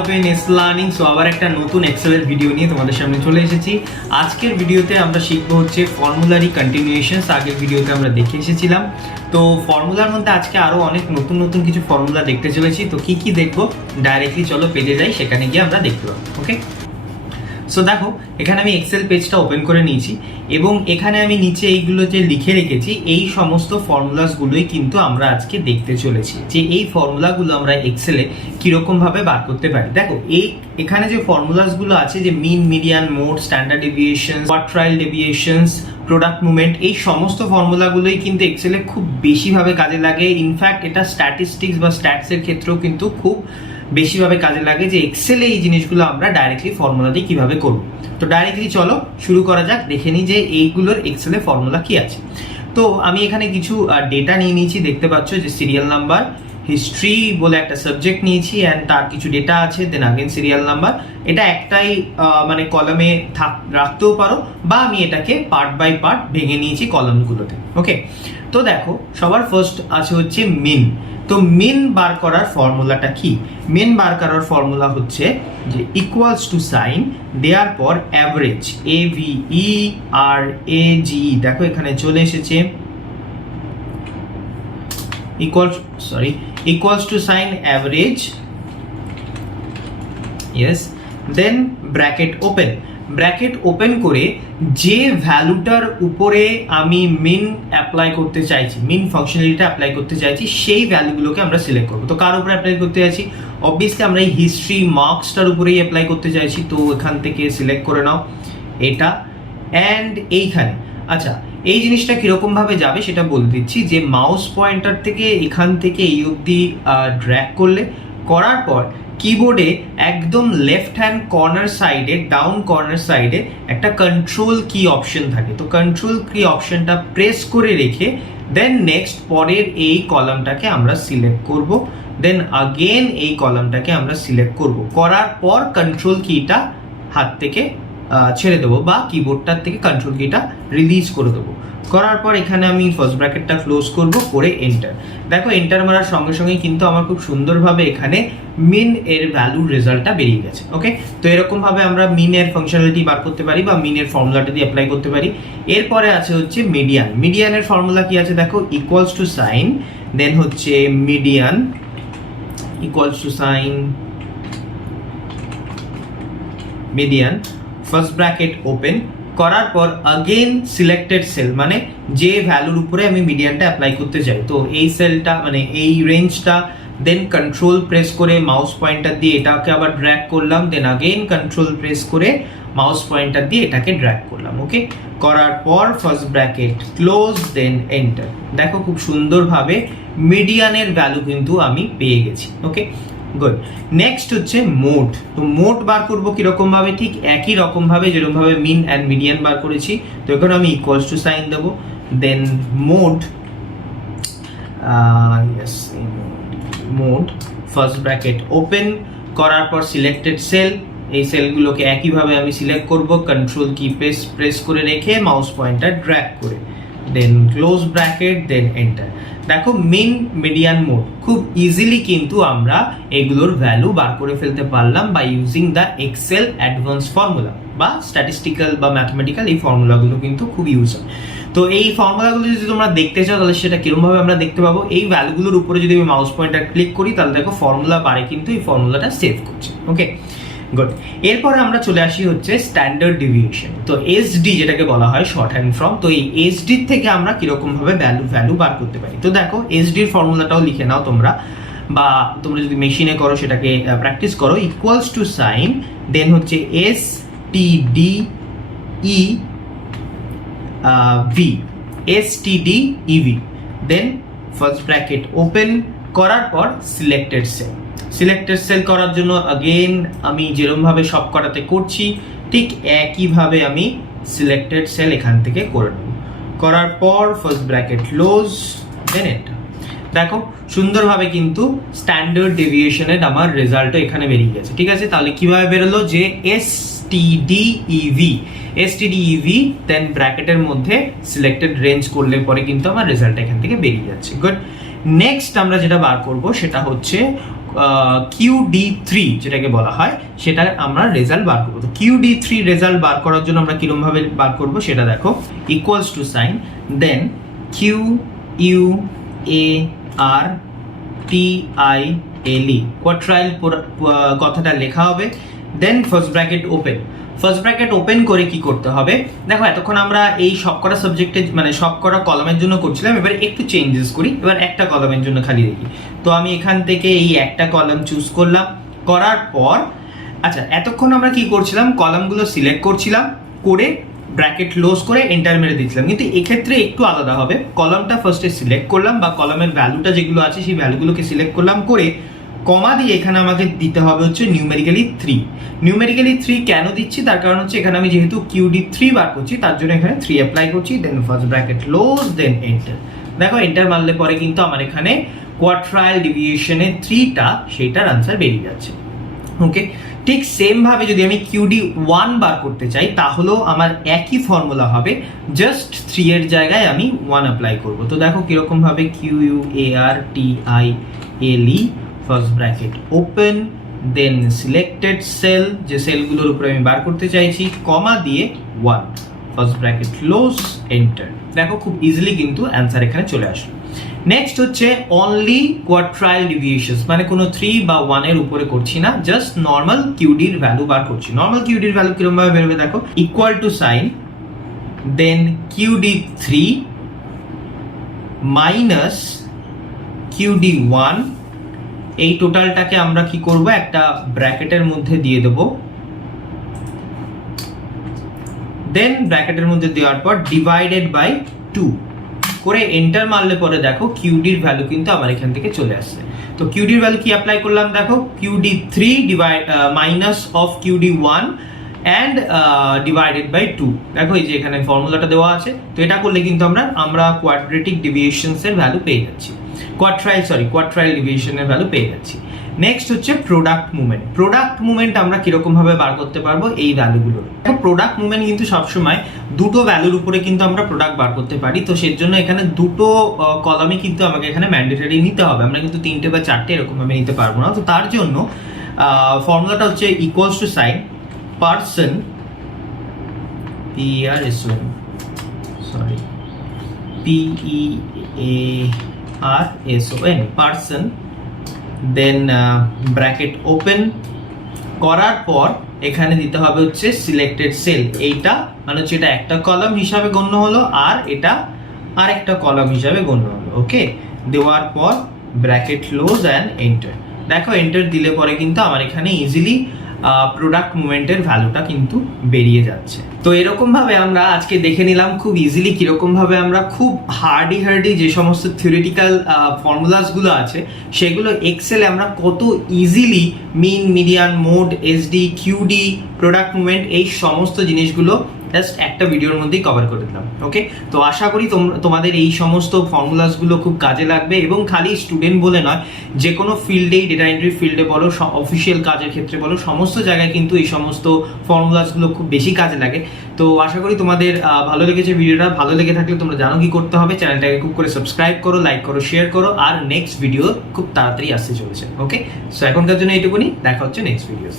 Open S learning. So আবার একটা নতুন এক্সেলের ভিডিও নিয়ে তোমাদের সামনে চলে এসেছি। আজকের ভিডিওতে আমরা শিখবো হচ্ছে ফর্মুলারি কন্টিনিউয়েশনস। আগের ভিডিওতে আমরা দেখে এসেছিলাম। তো ফর্মুলার মধ্যে আজকে আরও অনেক নতুন নতুন কিছু ফর্মুলা দেখতে চলেছি। তো কি কি দেখবো ডাইরেক্টলি চলো পেজে যাই, সেখানে গিয়ে আমরা দেখতে পাবো। ওকে, সো দেখো এখানে আমি এক্সেল পেজটা ওপেন করে নিয়েছি এবং এখানে আমি নিচে এইগুলো যে লিখে রেখেছি এই সমস্ত ফর্মুলাসগুলোই কিন্তু আমরা আজকে দেখতে চলেছি, যে এই ফর্মুলাগুলো আমরা এক্সেলে কীরকমভাবে বার করতে পারি। দেখো এখানে যে ফর্মুলাসগুলো আছে, যে mean, median, mode, standard deviation, quartile deviations, product movement, এই সমস্ত ফর্মুলাগুলোই কিন্তু এক্সেলে খুব বেশিভাবে কাজে লাগে। ইনফ্যাক্ট এটা স্ট্যাটিস্টিক্স বা স্ট্যাটসের ক্ষেত্রেও কিন্তু খুব বেশিভাবে কাজে লাগে, যে এক্সেলে এই জিনিসগুলো আমরা ডাইরেক্টলি ফর্মুলা দিয়ে কীভাবে করব। তো ডাইরেক্টলি চলো শুরু করা যাক, দেখে নিই যে এইগুলোর এক্সেলে ফর্মুলা কি আছে। তো আমি এখানে কিছু ডেটা নিয়ে নিয়েছি, দেখতে পাচ্ছ যে সিরিয়াল নাম্বার, হিস্ট্রি বলে একটা সাবজেক্ট নিয়েছি অ্যান্ড তার কিছু ডেটা আছে, দেন আগেন সিরিয়াল নাম্বার। এটা একটাই মানে কলামে রাখতেও পারো, বা আমি এটাকে পার্ট বাই পার্ট ভেঙে নিয়েছি কলামগুলোতে। ওকে, তো দেখো সবার ফার্স্ট আছে হচ্ছে মিন। তো মিন বার করার ফর্মুলাটা কি? মিন বার করার ফর্মুলা হচ্ছে যে ইকুয়ালস টু সাইন দেওয়ার পর অ্যাভারেজ, AVERAGE, দেখো এখানে চলে এসেছে equals to sign average, yes, then bracket open করে যে ভ্যালুটার উপরে আমি মিন অ্যাপ্লাই করতে চাইছি, মিন ফাংশনালিটিটা অ্যাপ্লাই করতে চাইছি, সেই ভ্যালুগুলোকে আমরা সিলেক্ট করবো। তো কার উপরে অ্যাপ্লাই করতে চাইছি? অবভিয়াসলি আমরা এই হিস্ট্রি মার্কসটার উপরেই অ্যাপ্লাই করতে চাইছি। তো এখান থেকে সিলেক্ট করে নাও এটা অ্যান্ড এইখানে। আচ্ছা, এই জিনিসটা কীরকমভাবে যাবে সেটা বলে দিচ্ছি, যে মাউস পয়েন্টার থেকে এখান থেকে এই অবধি ড্র্যাগ করার পর কিবোর্ডে একদম লেফট হ্যান্ড কর্নার সাইডে, ডাউন কর্নার সাইডে একটা কন্ট্রোল কি অপশন থাকে। তো কন্ট্রোল কি অপশনটা প্রেস করে রেখে দেন নেক্সট পরের এই কলামটাকে আমরা সিলেক্ট করব, দেন আগেন এই কলামটাকে আমরা সিলেক্ট করব। করার পর কন্ট্রোল কিটা হাত থেকে ছেড়ে দেবো, বা কিবোর্ডটার থেকে কন্ট্রোল কিটা রিলিজ করে দেবো। করার পর এখানে আমি ফার্স্ট ব্র্যাকেটটা ক্লোজ করব, করে এন্টার। দেখো এন্টার মারার সঙ্গে সঙ্গে কিন্তু আমার খুব সুন্দরভাবে এখানে মিন এর ভ্যালুর রেজাল্টটা বেরিয়ে গেছে। ওকে, তো এরকমভাবে আমরা মিনের ফাংশনালিটি বার করতে পারি বা মিনের ফর্মুলাটা দিয়ে অ্যাপ্লাই করতে পারি। এরপরে আছে হচ্ছে মিডিয়ান। মিডিয়ানের ফর্মুলা কি আছে দেখো, ইকুয়ালস টু সাইন, দেন হচ্ছে median, equals to sign median, first bracket open করার পর আগেন সিলেক্টেড সেল, মানে যে ভ্যালুর উপরে আমি মিডিয়ানটা অ্যাপ্লাই করতে চাই। তো এই সেলটা মানে এই রেঞ্জটা, দেন কন্ট্রোল প্রেস করে মাউস পয়েন্টার দিয়ে এটাকে আবার ড্র্যাগ করলাম, দেন আগেন কন্ট্রোল প্রেস করে মাউস পয়েন্টার দিয়ে এটাকে ড্র্যাগ করলাম। ওকে, করার পর first bracket close, then enter. দেখো খুব সুন্দরভাবে মিডিয়ানের ভ্যালু কিন্তু আমি পেয়ে গেছি। Okay, good. নেক্সট হচ্ছে মোড। তো মোড বার করবো কিরকম ভাবে? ঠিক একই রকম ভাবে যেরকম ভাবে মিন অ্যান্ড মিডিয়ান বার করেছি। তো এখানে আমি ইকুয়ালস টু সাইন দেবো, then mode, mode first bracket open করার পর সিলেক্টেড সেল, এই সেলগুলোকে একইভাবে আমি সিলেক্ট করব, কন্ট্রোল কি প্রেস করে রেখে মাউস পয়েন্টার ড্র্যাগ করে, then close bracket, then enter. দেখো মিন, মিডিয়ান, মোড খুব ইজিলি কিন্তু আমরা এগুলোর ভ্যালু বার করে ফেলতে পারলাম by using the Excel advance formula বা স্ট্যাটিস্টিক্যাল বা ম্যাথমেটিক্যাল। এই ফর্মুলাগুলো কিন্তু খুব ইউজ হয়। তো এই ফর্মুলাগুলো যদি তোমরা দেখতে চাও তাহলে সেটা কিরকমভাবে আমরা দেখতে পাবো, এই ভ্যালুগুলোর উপরে যদি আমি মাউস পয়েন্টার ক্লিক করি তাহলে দেখো ফর্মুলা বারে কিন্তু এই ফর্মুলাটা সেভ করছে। ওকে, গুড। এরপরে আমরা চলে আসি হচ্ছে স্ট্যান্ডার্ড ডেভিয়েশন। তো এসডি যেটাকে বলা হয় শর্ট হ্যান্ড ফর্ম। তো এই এসডি থেকে আমরা কিরকম ভাবে ভ্যালু বার করতে পারি। তো দেখো এসডির ফর্মুলাটাও লিখে নাও তোমরা, বা তোমরা যদি মেশিনে করো সেটাকে প্র্যাকটিস করো। ইকুয়ালস টু সাইন, দেন হচ্ছে STDEV, দেন ফার্স্ট ব্র্যাকেট ওপেন করার পর সিলেক্টেড সেল করার জন্য আগেন আমি যেরকমভাবে সব করাতে করছি ঠিক একইভাবে আমি সিলেক্টেড সেল এখান থেকে করে নেব। করার পর first bracket close, then enter. দেখো সুন্দরভাবে কিন্তু স্ট্যান্ডার্ড ডেভিয়েশনের আমার রেজাল্টও এখানে বেরিয়ে গেছে। ঠিক আছে, তাহলে কিভাবে বেরোলো? যে STDEV দেন ব্র্যাকেটের মধ্যে সিলেক্টেড রেঞ্জ করলে পরে কিন্তু আমার রেজাল্ট এখান থেকে বেরিয়ে যাচ্ছে। গুড। নেক্সট আমরা যেটা বার করব সেটা হচ্ছে QD3 যেটাকে বলা হয় সেটা আমরা রেজাল্ট বার করবো। তো QD3 রেজাল্ট বার করার জন্য আমরা কিরকম ভাবে বার করব সেটা দেখো, equals to sign, then QUARTILE, quartile কথাটা লেখা হবে, then first bracket open. First bracket open করে কি করতে হবে দেখো, এতক্ষণ আমরা এই সবকটা সাবজেক্টে মানে সবকটা কলামের জন্য করছিলাম, এবার একটু চেঞ্জেস করি, এবার একটা কলামের জন্য খালি দেখি। তো আমি এখান থেকে এই একটা কলাম চুজ করলাম, করার পর আচ্ছা এতক্ষণ আমরা কি করছিলাম, কলামগুলো সিলেক্ট করছিলাম, করে ব্র্যাকেট ক্লোজ করে এন্টার মেরে দিচ্ছিলাম, কিন্তু এক্ষেত্রে একটু আলাদা হবে। কলামটা ফার্স্টে সিলেক্ট করলাম বা কলামের ভ্যালুটা যেগুলো আছে সেই ভ্যালুগুলোকে সিলেক্ট করলাম, করে কমা দিয়ে এখানে আমাকে দিতে হবে হচ্ছে নিউমেরিক্যালি 3। নিউমেরিক্যালি 3 কেন দিচ্ছি, তার কারণ হচ্ছে এখানে আমি যেহেতু QD3 বার করছি তার জন্য এখানে 3 অ্যাপ্লাই করছি, then first bracket close, then enter. দেখো এন্টার মারলে পরে কিন্তু আমার এখানে কোয়ার্টাইল ডেভিয়েশনের 3টা সেটার আনসার বেরিয়ে যাচ্ছে। ওকে, ঠিক সেম ভাবে যদি আমি QD1 বার করতে চাই তাহলেও আমার একই ফর্মুলা হবে, জাস্ট 3 এর জায়গায় আমি 1 অ্যাপ্লাই করব। তো দেখো কিরকম ভাবে, QUARTILE, ফার্স্ট ব্র্যাকেট ওপেন, দেন সিলেক্টেড সেল, যে সেলগুলোর উপরে আমি বার করতে চাইছি, কমা দিয়ে 1, ফার্স্ট ব্র্যাকেট ক্লোজ, এন্টার। দেখো খুব ইজিলি কিন্তু অ্যান্সার এখানে চলে আসলো। নেক্সট হচ্ছে অনলি কোয়ার্টাইল ডেভিয়েশনস, মানে কোনো 3 বা 1 এর উপরে করছি না, জাস্ট নর্মাল QD এর ভ্যালু বার করছি। নর্মাল QD এর ভ্যালু কিরকম ভাবে বেরোবে দেখো, equal to sign, then QD3 minus QD1, এই টোটালটাকে আমরা কি করব, একটা ব্র্যাকেটের মধ্যে দিয়ে দেব, দেন ব্র্যাকেটের মধ্যে দেওয়ার পর ডিভাইডেড বাই 2 করে এন্টার মারলে পরে দেখো QD এর ভ্যালু কিন্তু আমার এখান থেকে চলে আসছে। তো QD এর ভ্যালু কি অ্যাপ্লাই করলাম দেখো, QD3 minus of QD1 and divided by 2। দেখো এই যে এখানে ফর্মুলাটা দেওয়া আছে, তো এটা করলে কিন্তু আমরা কোয়াড্রেটিক ডেভিয়েশনস এর ভ্যালু পেয়ে যাচ্ছি, কোয়ার্টাইল ডেভিয়েশনের ভ্যালু পেয়ে যাচ্ছি। নেক্সট হচ্ছে প্রোডাক্ট মুভমেন্ট। প্রোডাক্ট মুভমেন্ট আমরা কিরকম ভাবে বার করতে পারবো, এই ভ্যালুগুলো। প্রোডাক্ট মুভমেন্ট কিন্তু সবসময় দুটো ভ্যালুর উপরে কিন্তু আমরা প্রোডাক্ট বার করতে পারি, তো সের জন্য এখানে দুটো কলামই কিন্তু আমাকে এখানে ম্যান্ডেটরি নিতে হবে, আমরা কিন্তু 3টে বা 4টে এরকম ভাবে নিতে পারবো না। তো তার জন্য ফর্মুলাটা হচ্ছে equals to sign, Pearson, PEARSON, Pearson, then bracket open করার পর এখানে দিতে হবে হচ্ছে সিলেক্টেড সেল, এইটা মানে হচ্ছে এটা একটা কলাম হিসাবে গণ্য হলো, আর এটা আরেকটা কলাম হিসাবে গণ্য হলো। ওকে, দেওয়ার পর ব্র্যাকেট ক্লোজ অ্যান্ড এন্টার। দেখো এন্টার দিলে পরে কিন্তু আমার এখানে ইজিলি প্রোডাক্ট মুভমেন্টের ভ্যালুটা কিন্তু বেরিয়ে যাচ্ছে। তো এরকম ভাবে আমরা আজকে দেখে নিলাম খুব ইজিলি কিরকম ভাবে আমরা খুব হার্ডি যে সমস্ত থিওরিটিক্যাল ফর্মুলাস গুলো আছে সেগুলো এক্সেলে আমরা কত easily mean, median, mode, SD, QD, product movement, এই সমস্ত জিনিসগুলো জাস্ট একটা ভিডিওর মধ্যেই কভার করে দিলাম। ওকে, তো আশা করি তোমাদের এই সমস্ত ফর্মুলাসগুলো খুব কাজে লাগবে, এবং খালি স্টুডেন্ট বলে নয়, যে কোনো ফিল্ডেই, ডেটা এন্ট্রি ফিল্ডে বলো, অফিসিয়াল কাজের ক্ষেত্রে বলো, সমস্ত জায়গায় কিন্তু এই সমস্ত ফর্মুলাসগুলো খুব বেশি কাজে লাগে। তো আশা করি তোমাদের ভালো লেগেছে ভিডিওটা। ভালো লেগে থাকলে তোমরা জানো কি করতে হবে, চ্যানেলটাকে খুব করে সাবস্ক্রাইব করো, লাইক করো, শেয়ার করো, আর নেক্সট ভিডিও খুব তাড়াতাড়ি আসতে চলেছে। ওকে, সো এখনকার জন্য এইটুকুনি, দেখা হচ্ছে নেক্সট ভিডিও।